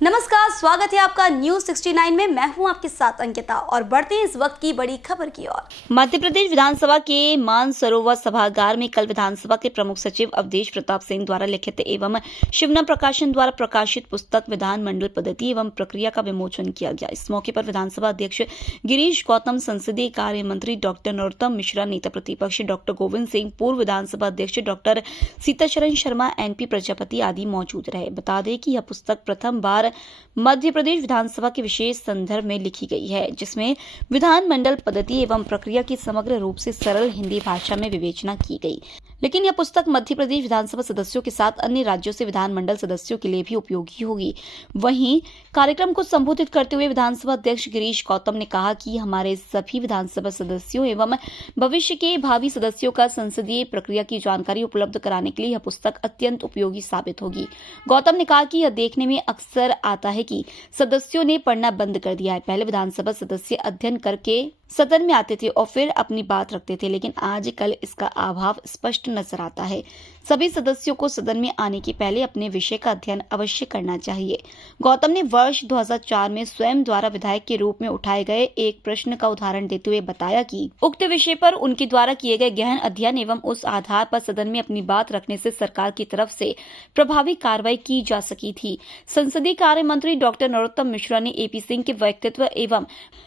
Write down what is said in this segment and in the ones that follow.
नमस्कार, स्वागत है आपका न्यूज 69 में। मैं हूं आपके साथ अंकिता और बढ़ते हैं इस वक्त की बड़ी खबर की ओर। मध्य प्रदेश विधानसभा के मानसरोवर सभागार में कल विधानसभा के प्रमुख सचिव अवधेश प्रताप सिंह द्वारा लिखित एवं शिवनम प्रकाशन द्वारा प्रकाशित पुस्तक विधानमंडल पद्धति एवं प्रक्रिया का विमोचन किया गया। इस मौके पर विधानसभा अध्यक्ष गिरीश गौतम, संसदीय कार्य मंत्री डॉक्टर नरोत्तम मिश्रा, नेता प्रतिपक्ष डॉक्टर गोविंद सिंह, पूर्व विधानसभा अध्यक्ष डॉक्टर सीताचरण शर्मा, एनपी प्रजापति आदि मौजूद रहे। बता दें कि यह पुस्तक प्रथम बार मध्य प्रदेश विधानसभा के विशेष संदर्भ में लिखी गई है, जिसमें विधानमंडल पद्धति एवं प्रक्रिया की समग्र रूप से सरल हिंदी भाषा में विवेचना की गई। लेकिन यह पुस्तक मध्य प्रदेश विधानसभा सदस्यों के साथ अन्य राज्यों से विधानमंडल सदस्यों के लिए भी उपयोगी होगी। वहीं कार्यक्रम को संबोधित करते हुए विधानसभा अध्यक्ष गिरीश गौतम ने कहा कि हमारे सभी विधानसभा सदस्यों एवं भविष्य के भावी सदस्यों का संसदीय प्रक्रिया की जानकारी उपलब्ध कराने के लिए यह पुस्तक अत्यंत उपयोगी साबित होगी। गौतम ने कहा कि यह देखने में अक्सर आता है कि सदस्यों ने पढ़ना बंद कर दिया है। पहले विधानसभा सदस्य अध्ययन करके सदन में आते थे और फिर अपनी बात रखते थे, लेकिन आजकल इसका अभाव स्पष्ट नजर आता है। सभी सदस्यों को सदन में आने के पहले अपने विषय का अध्ययन अवश्य करना चाहिए। गौतम ने वर्ष 2004 में स्वयं द्वारा विधायक के रूप में उठाए गए एक प्रश्न का उदाहरण देते हुए बताया कि उक्त विषय पर उनके द्वारा किए गए गहन अध्ययन एवं उस आधार पर सदन में अपनी बात रखने से सरकार की तरफ से प्रभावी कार्रवाई की जा सकी थी। संसदीय कार्य मंत्री डॉक्टर नरोत्तम मिश्रा ने एपी सिंह के व्यक्तित्व एवं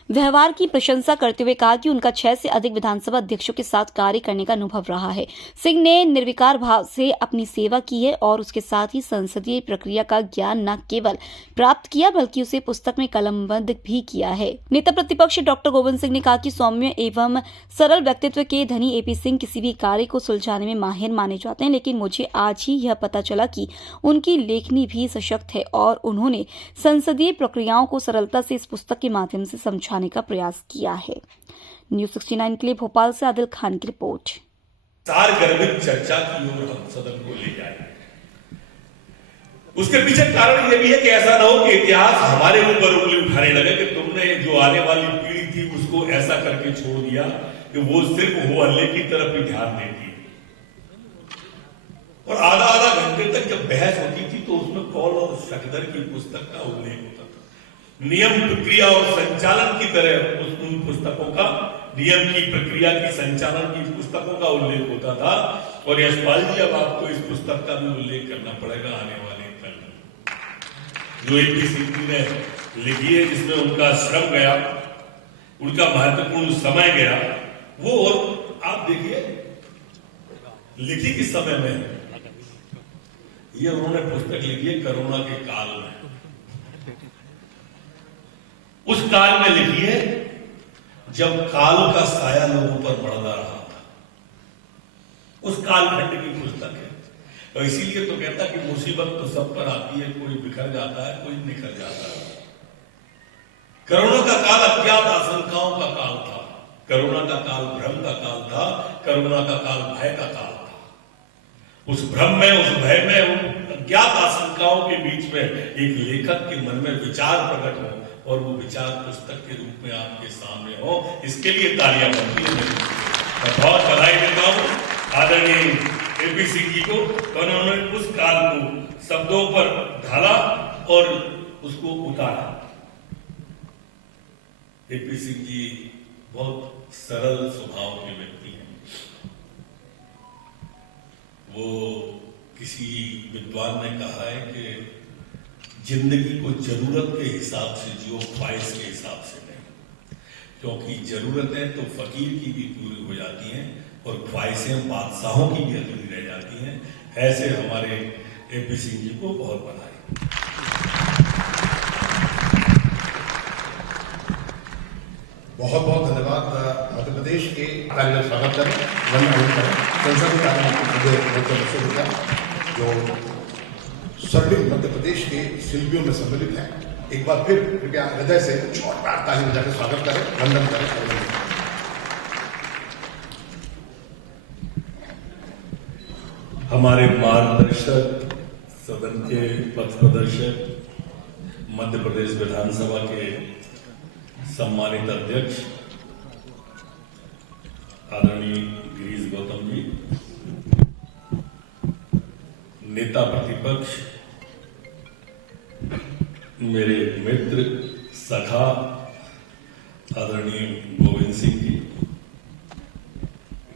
व्यवहार की प्रशंसा करते हुए कहा कि उनका 6 से अधिक विधानसभा अध्यक्षों के साथ कार्य करने का अनुभव रहा है। सिंह ने निर्विकार भाव से अपनी सेवा की है और उसके साथ ही संसदीय प्रक्रिया का ज्ञान न केवल प्राप्त किया बल्कि उसे पुस्तक में कलमबंद भी किया है। नेता प्रतिपक्ष डॉक्टर गोविंद सिंह ने कहा कि सौम्य एवं सरल व्यक्तित्व के धनी एपी सिंह किसी भी कार्य को सुलझाने में माहिर माने जाते हैं, लेकिन मुझे आज ही यह पता चला कि उनकी लेखनी भी सशक्त है और उन्होंने संसदीय प्रक्रियाओं को सरलता से इस पुस्तक के माध्यम से समझाने का प्रयास किया है। न्यूज 69 के लिए भोपाल से आदिल खान की रिपोर्ट। सार गर्भित चर्चा की ओर हम सदन को ले जाए। उसके पीछे कारण यह भी है कि ऐसा ना हो कि इतिहास हमारे ऊपर उंगली उठाने लगे कि तुमने जो आने वाली पीढ़ी थी उसको ऐसा करके छोड़ दिया कि वो सिर्फ हो हल्ले की तरफ ही ध्यान देती है। और आधा आधा घंटे तक जब बहस होती थी तो उसमें कौल और शकदर की पुस्तक का उल्लेख होता था। नियम, प्रक्रिया और संचालन की तरह उन पुस्तकों का, नियम की, प्रक्रिया की, संचालन की पुस्तकों का उल्लेख होता था। और यशपाल जी, अब आपको इस पुस्तक का भी उल्लेख करना पड़ेगा आने वाले कल, जो एपी सिंह ने लिखी है, जिसमें उनका श्रम गया, उनका महत्वपूर्ण समय गया। वो और आप देखिए लिखी किस समय में, ये उन्होंने पुस्तक लिखी है कोरोना के काल में। उस काल में लिखी है जब काल का साया लोगों पर बढ़ता रहा था। उस कालखंड की पुस्तक है। और इसीलिए तो कहता कि मुसीबत तो सब पर आती है, कोई बिखर जाता है, कोई निकल जाता है। कोरोना का काल अज्ञात आशंकाओं का काल था। कोरोना का काल भ्रम का काल था। कोरोना का काल भय का काल था। उस भ्रम में, उस भय में, उन अज्ञात आशंकाओं के बीच में एक लेखक के मन में विचार प्रकट हो और वो विचार पुस्तक के रूप में आपके सामने हो, इसके लिए तालियां बनती है। मैं बहुत बधाई देता हूं आदरणीय एपी सिंह जी को। उन्होंने उस काल को शब्दों पर ढाला और उसको उतारा। एपी सिंह जी बहुत सरल स्वभाव के व्यक्ति हैं। वो किसी विद्वान ने कहा है कि जिंदगी को जरूरत के हिसाब से जियो, ख्वाहिश के हिसाब से नहीं। क्योंकि जरूरतें तो फकीर की भी पूरी हो जाती हैं और ख्वाहिशें बादशाहों की भी अधूरी रह जाती हैं। ऐसे हमारे एपी सिंह जी को बहुत बधाई। बहुत बहुत धन्यवाद। मध्य प्रदेश के कार्यक्रम स्वागत करें, संसदीय कार्य जो सर्विंग मध्य प्रदेश के शिल्पियों में सम्मिलित हैं। एक बार फिर कृपया हृदय से जोरदार ताली बजाकर स्वागत करें, वंदन करें। हमारे मार्गदर्शक, सदन के पथ प्रदर्शक, मध्य प्रदेश विधानसभा के सम्मानित अध्यक्ष आदरणीय गिरीश गौतम जी, नेता प्रतिपक्ष मेरे मित्र सखा आदरणीय गोविंद सिंह जी,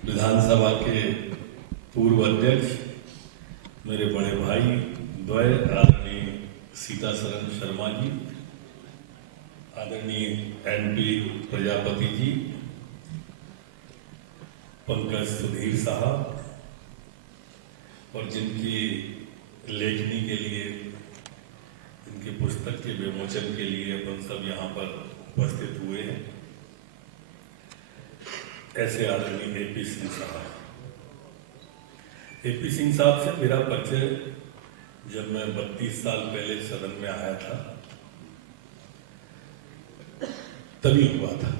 विधानसभा के पूर्व अध्यक्ष, मेरे बड़े भाई द्वय आदरणीय सीतासरन शर्मा जी, आदरणीय एनपी प्रजापति जी, पंकज सुधीर साहब, और जिनकी लेखनी के लिए, इनकी पुस्तक के विमोचन के लिए अपन सब यहाँ पर उपस्थित हुए हैं, ऐसे आदरणीय एपी सिंह साहब। एपी सिंह साहब से मेरा परिचय जब मैं 32 साल पहले सदन में आया था तभी हुआ था,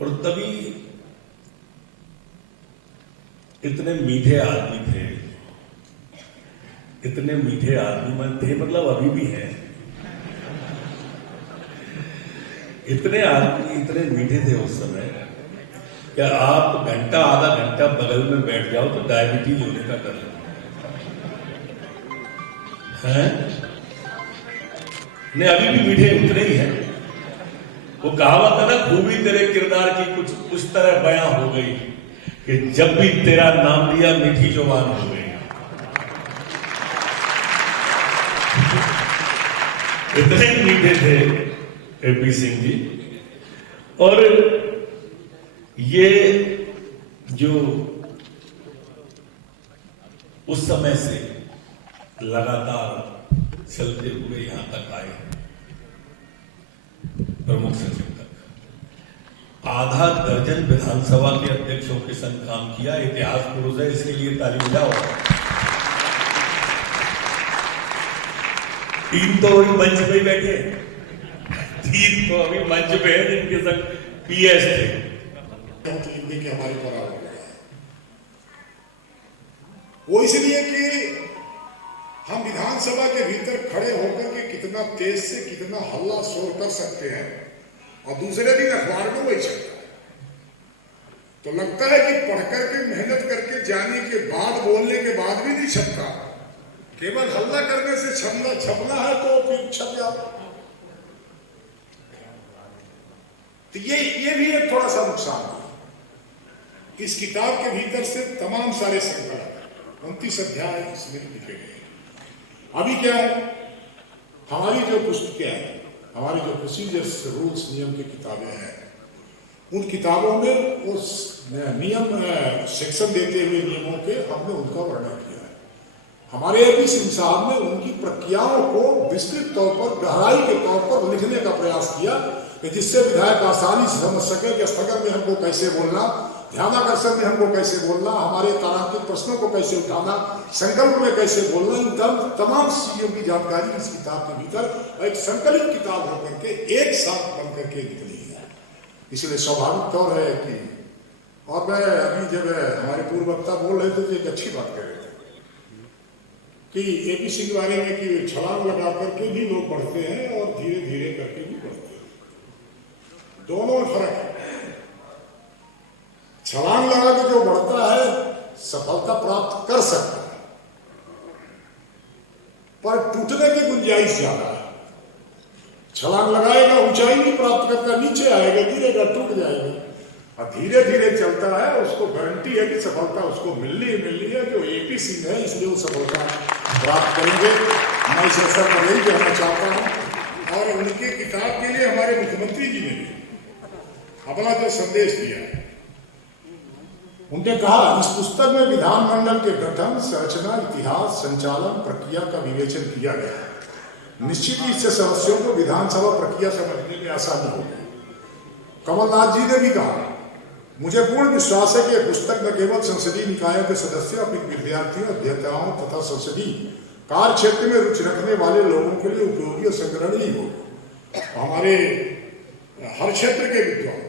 और तभी इतने मीठे आदमी थे, इतने मीठे आदमी मन थे, मतलब अभी भी हैं, इतने आदमी इतने मीठे थे उस समय, क्या आप घंटा आधा घंटा बगल में बैठ जाओ तो डायबिटीज होने का डर है। नहीं, अभी भी मीठे उतने ही हैं। वो कहावत है ना, खूबी तेरे किरदार की कुछ उस तरह बयां हो गई कि जब भी तेरा नाम लिया मीठी जुबान हो गई। इतने ही मीठे थे एपी सिंह जी। और ये जो उस समय से लगातार चलते हुए यहां तक आए, प्रमुख सचिव तक, आधा दर्जन विधानसभा के अध्यक्षों के संग काम किया, इतिहास पुरुष है, इसके लिए ताली बजाओ। 3 तो अभी मंच पे ही बैठे, 3 तो अभी मंच पे है जिनके संग पीएस थे। के हमारे पर आ गया वो इसलिए कि हम विधानसभा के भीतर खड़े होकर के कितना तेज से कितना हल्ला शोर कर सकते हैं, और दूसरे दिन अखबार में वही चलता है। तो लगता है कि पढ़ करके मेहनत करके जाने के बाद, बोलने के बाद भी नहीं छपता, केवल हल्ला करने से छपना है तो फिर छप जाओ। तो ये भी एक थोड़ा सा नुकसान है। इस किताब के भीतर से तमाम सारे संकल्प 29 अध्याय इसमें लिखे गए। अभी क्या है, हमारी जो पुस्तकें हैं, हमारी जो प्रोसीजर्स, रूल्स, नियम की किताबें हैं, उन किताबों में उस नियम सेक्शन देते हुए नियमों के हमने उनका वर्णन किया है। हमारे एपी सिंह साहब ने उनकी प्रक्रियाओं को विस्तृत तौर पर, गहराई के तौर पर लिखने का प्रयास किया कि जिससे विधायक आसानी से समझ सके कि स्थगन में हमको कैसे बोलना, ध्यानाकर्षण में हमको कैसे बोलना, हमारे तारांकित प्रश्नों को कैसे उठाना, संकल्प में कैसे बोलना, इन तमाम चीजों की जानकारी इस किताब के भीतर एक संकलित किताब होकर के एक साथ बन करके निकली है। इसलिए स्वाभाविक तौर है कि, और मैं अभी जब हमारे पूर्व वक्ता बोल रहे थे तो एक अच्छी बात कह रहे थे कि एपी सिंह के बारे में कि छलांग लगा करके भी लोग बढ़ते हैं और धीरे धीरे करके भी बढ़ते हैं, दोनों में फर्क है। छलांग लगा के जो बढ़ता है सफलता प्राप्त कर सकता है, पर टूटने की गुंजाइश ज्यादा है। छलांग लगाएगा ऊंचाई नहीं प्राप्त करता, नीचे आएगा, गिरेगा, टूट जाएगा। और धीरे धीरे चलता है, उसको गारंटी है कि सफलता उसको मिलनी है। जो एपी सिंह है इसलिए वो सफलता प्राप्त करेंगे। मैं इस अवसर पर यही कहना चाहता हूं, और उनकी किताब के लिए हमारे मुख्यमंत्री जी ने भी अपना जो संदेश दिया है, उनने कहा इस पुस्तक में विधानमंडल के गठन, संरचना, इतिहास, संचालन, प्रक्रिया का विवेचन किया गया है। निश्चित ही इससे सदस्यों को विधानसभा प्रक्रिया समझने में आसानी होगी। कमलनाथ जी ने भी कहा, मुझे पूर्ण विश्वास है कि यह पुस्तक न केवल संसदीय निकायों के सदस्यों, अपने विद्यार्थियों, अध्येताओं तथा संसदीय कार्य क्षेत्र में रुचि रखने वाले लोगों के लिए उपयोगी और संग्रहणीय होगी। हमारे हर क्षेत्र के विद्वान,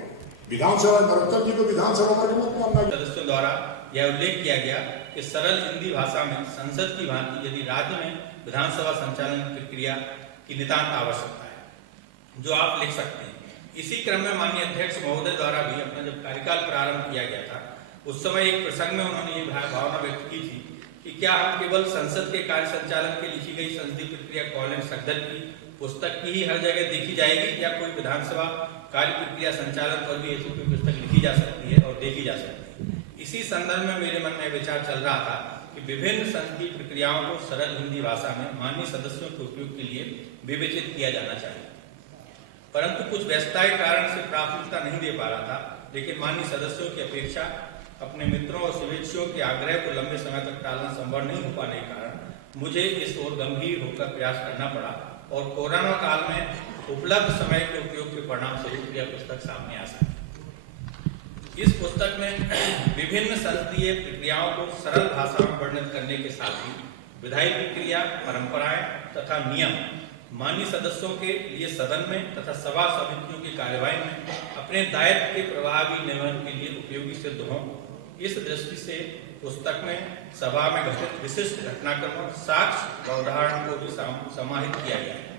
विधानसभा नरोत्तम जी को विधानसभा का मत मानना। सदस्यों द्वारा यह उल्लेख किया गया कि सरल हिंदी भाषा में संसद की भांति यदि राज्य में विधानसभा संचालन प्रक्रिया की नितांत आवश्यकता है, जो आप लिख सकते हैं। इसी क्रम में माननीय अध्यक्ष महोदय द्वारा भी अपना जब कार्यकाल प्रारंभ किया गया था, उस समय एक प्रसंग में उन्होंने ये भावना व्यक्त की थी कि क्या हम केवल संसद के कार्य संचालन के लिखी गई संसदीय प्रक्रिया कॉल एंड सदन की पुस्तक की ही हर जगह देखी जाएगी, या कोई विधानसभा कार्य प्रक्रिया संचालन पर भी ऐसी कोई पुस्तक लिखी जा सकती है और देखी जा सकती है। इसी संदर्भ में मेरे मन में विचार चल रहा था कि विभिन्न संसदीय प्रक्रियाओं को सरल हिंदी भाषा में माननीय सदस्यों के उपयोग के लिए विवेचित किया जाना चाहिए, परंतु कुछ व्यस्तता के कारण से प्राथमिकता नहीं दे पा रहा था। लेकिन माननीय सदस्यों की अपेक्षा, अपने मित्रों और शुभेच्छुओं के आग्रह को लंबे समय तक टालना संभव नहीं हो पाने के कारण मुझे इस ओर गंभीर होकर प्रयास करना पड़ा और कोरोना काल में उपलब्ध समय के उपयोग के परिणाम स्वरूप यह पुस्तक सामने आ सकी। इस पुस्तक में विभिन्न संसदीय प्रक्रियाओं को सरल भाषा में वर्णित करने के साथ ही विधायी प्रक्रिया, परंपराएं तथा नियम माननीय सदस्यों के लिए सदन में तथा सभा समितियों की कार्यवाही में अपने दायित्व के प्रभावी निर्वहन के लिए उपयोगी सिद्ध हों, इस दृष्टि से पुस्तक में सभा में घटित विशिष्ट घटनाक्रमों, साक्ष्य व उदाहरण को भी समाहित किया गया है।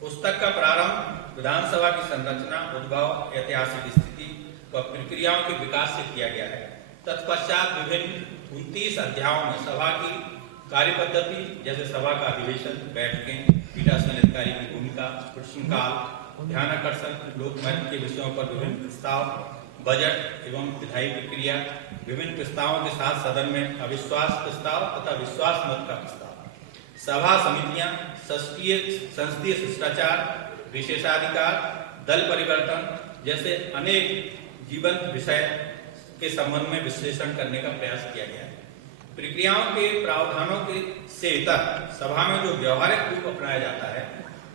पुस्तक का प्रारंभ विधानसभा की संरचना, उद्भव, ऐतिहासिक स्थिति व प्रक्रियाओं के विकास से किया गया है। तत्पश्चात विभिन्न 29 अध्यायों में सभा की कार्य पद्धति, जैसे सभा का अधिवेशन, बैठकें, पीठासीन अधिकारी की भूमिका, प्रश्नकाल, ध्यानाकर्षण, लोकमत के विषयों पर विभिन्न प्रस्ताव, बजट एवं विधायी प्रक्रिया, विभिन्न प्रस्तावों के साथ सदन में अविश्वास प्रस्ताव तथा विश्वास मत का प्रस्ताव, सभा समितियां, संसदीय शिष्टाचार, विशेषाधिकार, दल परिवर्तन जैसे अनेक जीवंत विषय के संबंध में विश्लेषण करने का प्रयास किया गया है। प्रक्रियाओं के प्रावधानों के से इतर सभा में जो व्यवहारिक रूप अपनाया जाता है,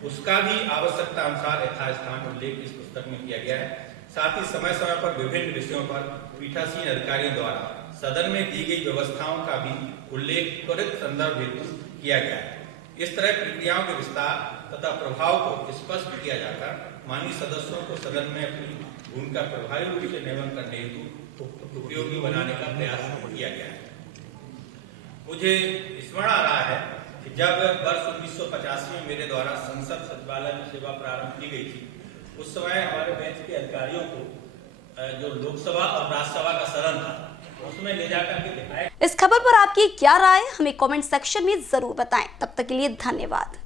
उसका भी आवश्यकता अनुसार यथास्थान उल्लेख इस पुस्तक में किया गया है। साथ ही समय समय पर विभिन्न विषयों पर पीठासीन अधिकारियों द्वारा सदन में दी गई व्यवस्थाओं का भी उल्लेख त्वरित संदर्भ हेतु किया गया है। इस तरह प्रक्रियाओं के विस्तार तथा प्रभाव को स्पष्ट किया जाकर माननीय सदस्यों को सदन में अपनी भूमिका प्रभावी रूप से निर्वहन करने हेतु उपयोगी बनाने का प्रयास किया गया है। मुझे स्मरण आ रहा है कि जब वर्ष 1985 में मेरे द्वारा संसद सचिवालय में सेवा प्रारंभ की गई थी, उस समय हमारे बेंच के अधिकारियों को जो लोकसभा और राज्यसभा का सदन था, उसमें ले जाकर के दिखाया। इस खबर पर आपकी क्या राय, हमें कमेंट सेक्शन में जरूर बताएं। तब तक के लिए धन्यवाद।